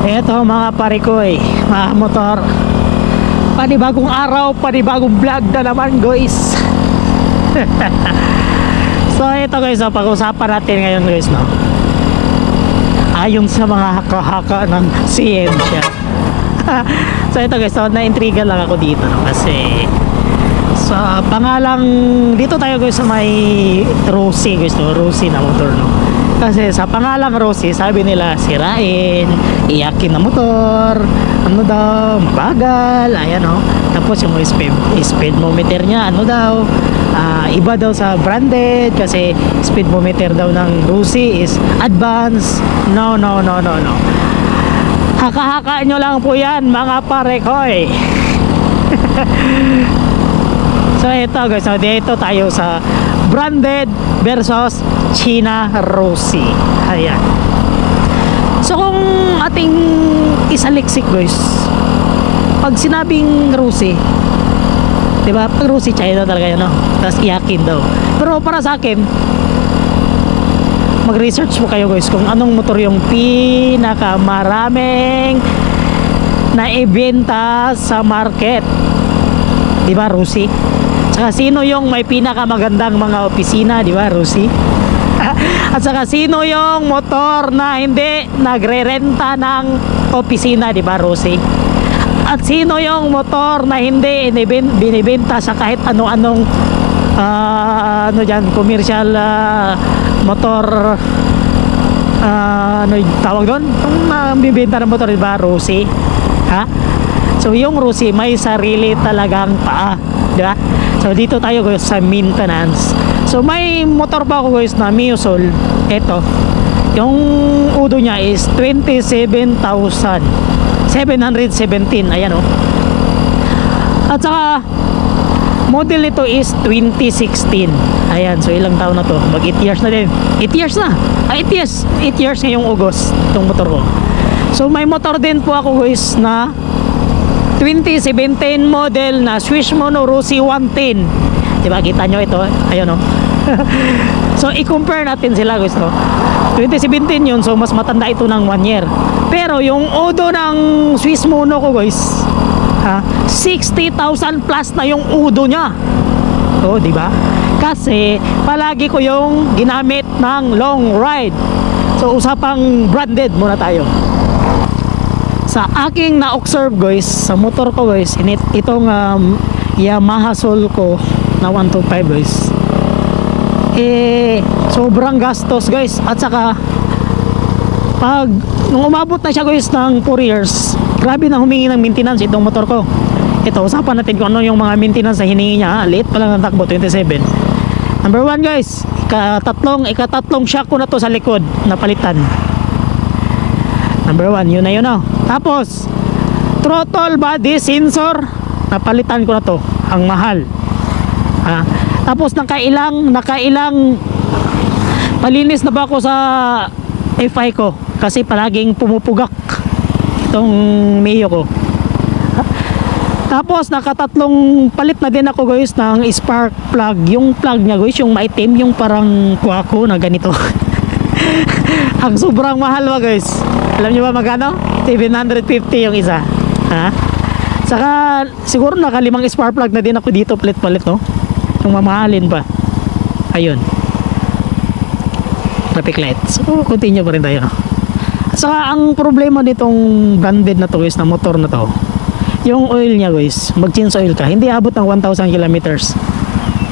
Eto mga pare ko mga motor, panibagong araw, panibagong vlog na naman guys. So ito guys, pag-usapan natin ngayon guys, no, ayon sa mga haka-haka ng siyensya. So ito guys, so, na-intriga lang ako dito, no, kasi sa pangalang dito tayo guys sa may Rosie guys, no, Rosie na motor, no. Kasi sa pangalang Rosie, sabi nila sirain, iyakin na motor, ano daw, mabagal, ayan o. Tapos yung speedometer niya, ano daw, iba daw sa branded, kasi speedometer daw ng Rosie is advanced. No. Haka-haka nyo lang po yan mga pare ko So ito guys, so dito tayo sa branded versus China Rosie. Ayan. So kung ating isaliksik guys, pag sinabing Rosie, diba, pag Rosie China talaga yun, no? Tapos iyakin daw. Pero para sa akin, mag-research mo kayo guys kung anong motor yung pinakamaraming naibenta sa market. Diba, Rosie? Tsaka sino yung may pinakamagandang mga opisina, di ba, Rosie? At saka sino yung motor na hindi nagre-renta ng opisina, di ba, Rosie? At sino yung motor na hindi binibenta sa kahit ano-anong ano dyan, commercial motor, ano yung tawag doon? Yung bibenta ng motor, di ba, Rosie? Ha? So yung Rosie may sarili talagang paa, di ba? So dito tayo guys sa maintenance. So may motor pa ako guys na Miosol. Ito, yung udo niya is 27,717. Ayan o. At saka model nito is 2016. Ayan, so ilang taon na to? Mag 8 years na din. 8 years na. 8 years ngayong August itong motor ko. So may motor din po ako guys na 2017 model na Swiss Mono Rosie 110. Diba, kita nyo ito? Ayun o. So i-compare natin sila guys, no? 2017 yun, so mas matanda ito ng 1 year. Pero yung Udo ng Swiss Mono ko guys, 60,000 plus na yung Udo nya. O, diba? Kasi palagi ko yung ginamit ng long ride. So usapang branded muna tayo. Sa aking na-observe guys, sa motor ko guys, itong Yamaha Soul ko na 125 guys, sobrang gastos guys. At saka pag nung umabot na siya guys ng 4 years, grabe na humingi ng maintenance itong motor ko. Ito, usapan natin kung ano yung mga maintenance na hiningi niya. Late pa lang ng takbo, 27. Number 1 guys, ikatatlong shock ko na to sa likod na palitan. Number 1, yun na yun, no? Tapos throttle body sensor, napalitan ko na to, ang mahal. Tapos nakailang palinis na ba ako sa FI ko, kasi palaging pumupugak itong Mio ko. Tapos nakatatlong palit na din ako guys ng spark plug. Yung plug niya guys, yung maitim, yung parang kuwako na ganito. Ang sobrang mahal ba guys? Alam nyo ba magkano? 750 yung isa. Saka siguro nakalimang spark plug na din ako dito, palit-palit, no? Yung mamahalin pa. Ayun, traffic lights. So continue pa rin tayo. Saka ang problema nitong branded na to guys, na motor na to, yung oil niya guys, mag-change oil ka, hindi abot ng 1,000 kilometers.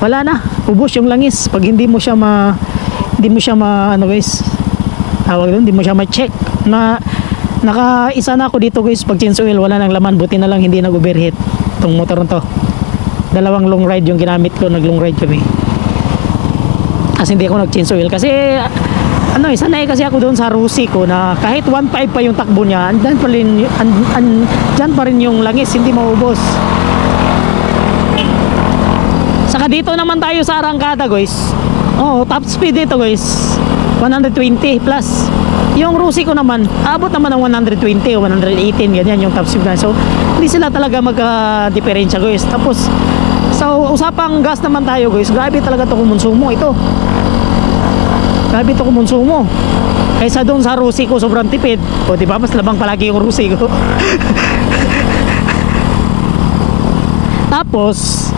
Wala na, ubos yung langis. Pag hindi mo siya ano guys, tawag doon, hindi mo siya ma-check. Naka-isa na ako dito guys, pag change oil wala nang laman. Buti na lang hindi nag-overheat itong motor na to. 2 long ride yung ginamit ko, nag long ride kami. Kasi hindi ako nag-change oil kasi sanay kasi ako doon sa Rosie ko na kahit 1.5 pa yung takbo niya, andyan pa rin yung langis, hindi maubos. Saka dito naman tayo sa arangkada guys. Top speed dito guys, 120 plus. Yung Rosie ko naman, abot naman ng 120 o 118, ganyan yung top speed na. So hindi sila talaga magka-diferensya guys. Tapos sa usapang gas naman tayo guys, grabe talaga ito kumonsumo ito. Grabe ito kumonsumo. Kaysa doon sa Rusi ko sobrang tipid. O di ba mas labang palagi yung Rusi ko. Tapos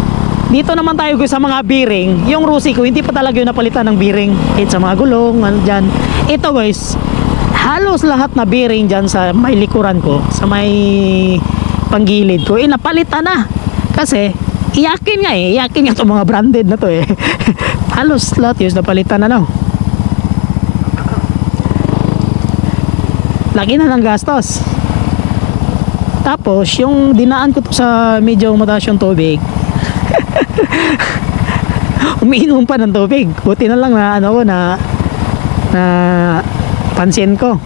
dito naman tayo guys sa mga bearing. Yung Rusi ko hindi pa talaga yung napalitan ng bearing. Kahit sa mga gulong, ano dyan. Ito guys, halos lahat na bearing dyan sa may likuran ko, sa may panggilid ko, napalitan na. Kasi iyakin nga itong mga branded na to eh. Halos lahat yun napalitan na, no. Laki na ng gastos. Tapos yung dinaan ko to sa medyo mataas yung tubig, umiinom pa ng tubig. Buti na lang na na pansin ko,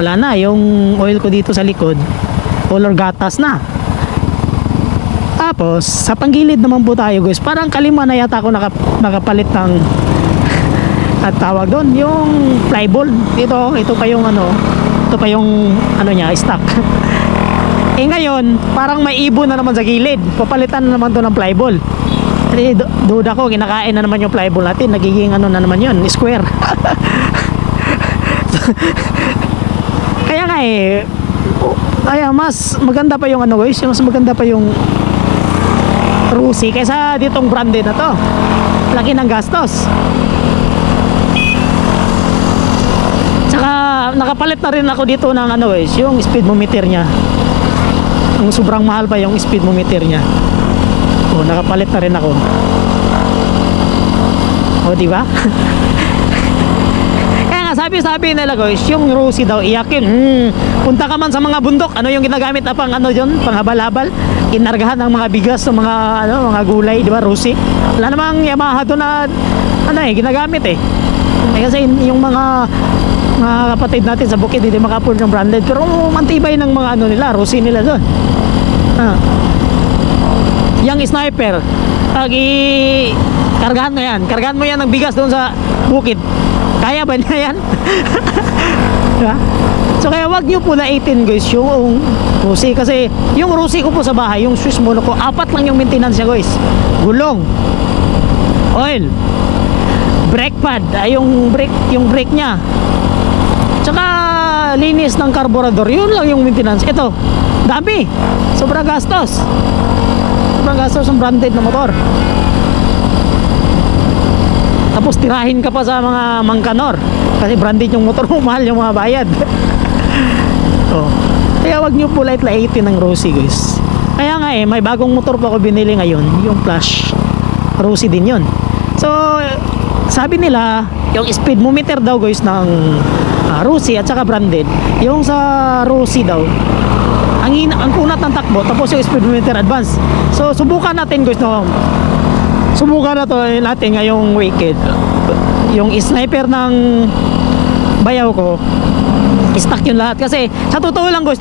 wala na yung oil ko dito sa likod, color gatas na. Tapos sa panggilid naman po tayo guys, parang kalima na yata ako nakapalit ng at tawag doon yung flyball. Ito pa yung niya, stock. Eh ngayon parang may ibon na naman sa gilid, papalitan na naman to ng flyball. Duda ko kinakain na naman yung flyball natin, nagiging na naman yun, square. Kaya nga mas maganda pa yung guys, mas maganda pa yung Rusi kaysa ditong branded na to. Laki ng gastos. Tsaka nakapalit na rin ako dito ng guys, yung speedometer nya. Yung sobrang mahal pa yung speedometer nya. Nakapalit na rin ako. Di ba? Sabi nila guys, yung Rusi daw iyakin. Punta ka man sa mga bundok, ano yung ginagamit na pang pang habal-habal, inargahan ng mga bigas ng mga gulay, di ba, Rusi? Wala namang Yamaha doon na ginagamit eh. Kasi yung mga kapatid natin sa bukid hindi maka-afford ng branded, pero mantibay ng mga nila, Rusi nila doon. Yung sniper, kargahan mo yan ng bigas doon sa bukid. Kaya ba niya yan? Diba? So kaya wag nyo po na 18 guys yung Rusi. Kasi yung Rusi ko po sa bahay, yung Swiss mono ko, 4 lang yung maintenance niya guys. Gulong, oil, brake pad, yung brake nya, tsaka linis ng carburetor. Yun lang yung maintenance. Ito, dami, sobrang gastos ng branded na motor. Tapos tirahin ka pa sa mga mangkanor kasi branded yung motor mo, mahal yung mga bayad. Kaya wag nyo po light-lightin ng Rusi guys. Kaya nga may bagong motor pa ako binili ngayon, yung Flash. Rusi din yun. So sabi nila yung speedometer daw guys ng Rusi at saka branded, yung sa Rusi daw ang kunat ng takbo, tapos yung speedometer advance. So subukan natin guys, subukan natin ngayong weekend. Yung sniper ng bayaw ko, stock yun lahat. Kasi sa totoo lang guys,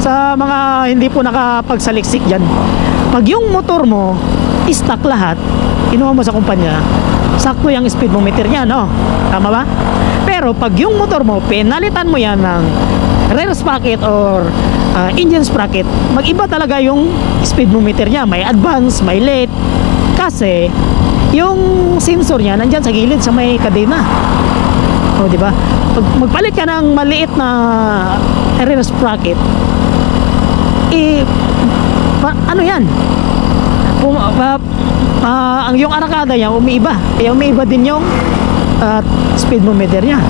sa mga hindi po nakapagsaliksik dyan, pag yung motor mo stock lahat, kinuha mo sa kumpanya, sakto yung speedometer nya, tama ba? Pero pag yung motor mo pinalitan mo yan ng rear sprocket or engine sprocket, mag-iba talaga yung speedometer nya. May advance, may late, kasi yung sensor niya nandyan sa gilid sa may kadena. Di ba? Pag magpalit ka ng maliit na rear sprocket, yan? Yung arakada niya umiiba. Kaya umiiba din yung speedometer niya.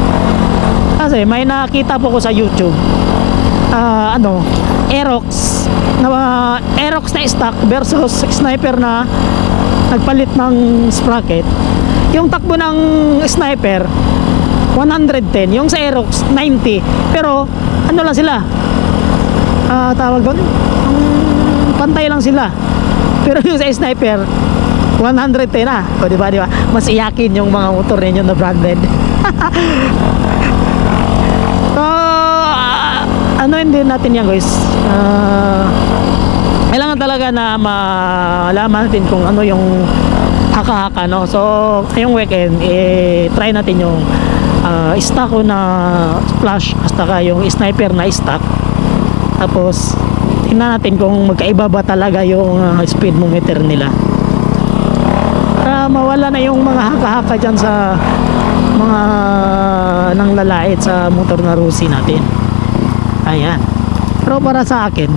Kasi may nakita po ko sa YouTube, Aerox na stock versus sniper na nagpalit ng sprocket. Yung takbo ng sniper 110, yung sa Aerox 90. Pero lang sila, tawag doon, pantay lang sila. Pero yung sa sniper 110 na. Diba? Mas iyakin yung mga motor ninyo na branded. So din natin yan guys. Kailangan talaga na malaman natin kung ano yung haka-haka, so ngayong weekend try natin yung stock ko na Flash hasta yung sniper na stock. Tapos tingnan natin kung magkaiba ba talaga yung speedometer nila, para mawala na yung mga haka-haka dyan sa mga nang lalait sa motor na Rusi natin. Ayan. Pero para sa akin,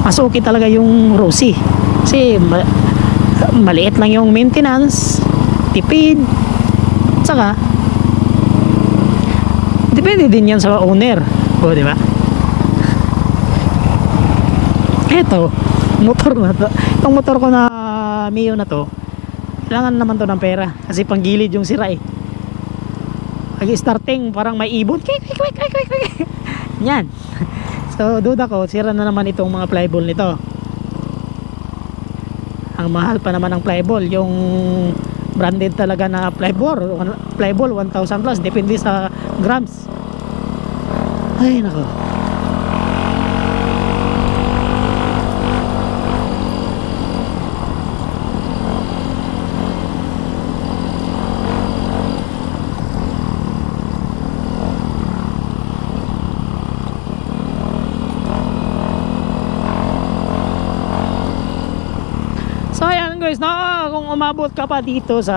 mas okay talaga yung Rusi. Kasi maliit lang yung maintenance, tipid, saka depende din yan sa owner. O, di ba? Eto, motor na to. Itong motor ko na Mio na to, kailangan naman to ng pera kasi panggilid yung sira eh. Pag starting parang may ibon, yan. So duda ko sira na naman itong mga flyball nito. Ang mahal pa naman ng flyball, yung branded talaga na flyball 1,000 plus, depende sa grams. Ay nako. So ayan guys, kung umabot ka pa dito sa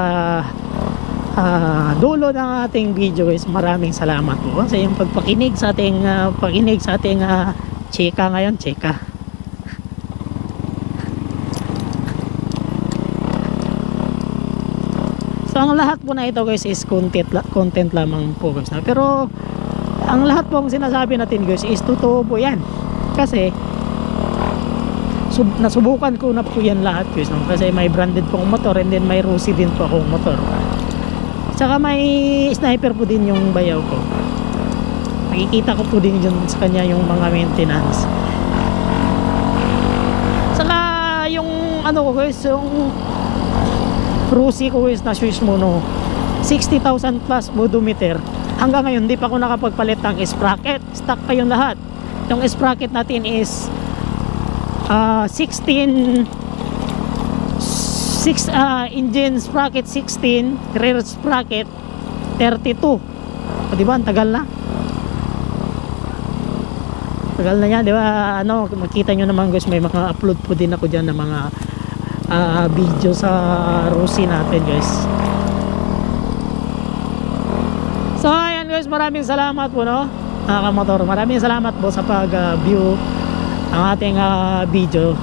dulo ng ating video guys, maraming salamat po sa iyong pagpakinig sa ating chika ngayon, chika. So ang lahat po na ito guys is content lamang po guys, pero ang lahat po ang sinasabi natin guys is totoo po yan, kasi nasubukan ko na po yan lahat guys, no? Kasi may branded pong motor and then may Rusi din po akong motor, saka may sniper po din yung bayaw ko. Nakikita ko po din dyan sa kanya yung mga maintenance, saka yung ano ko guys, yung Rusi ko guys na Swiss Mono 60,000 plus odometer. Hanggang ngayon di pa ako nakapagpalit ng sprocket, stock pa yung lahat. Yung sprocket natin is 16 engine sprocket 16, rear sprocket 32. O diba, ang tagal na. Tagal na yan, diba? Ano, makita nyo naman guys, may mga upload po din ako dyan ng mga video sa Rusi natin guys. So ayan guys, maraming salamat po, no, mga kamotor. Maraming salamat po sa pag view ang ating video.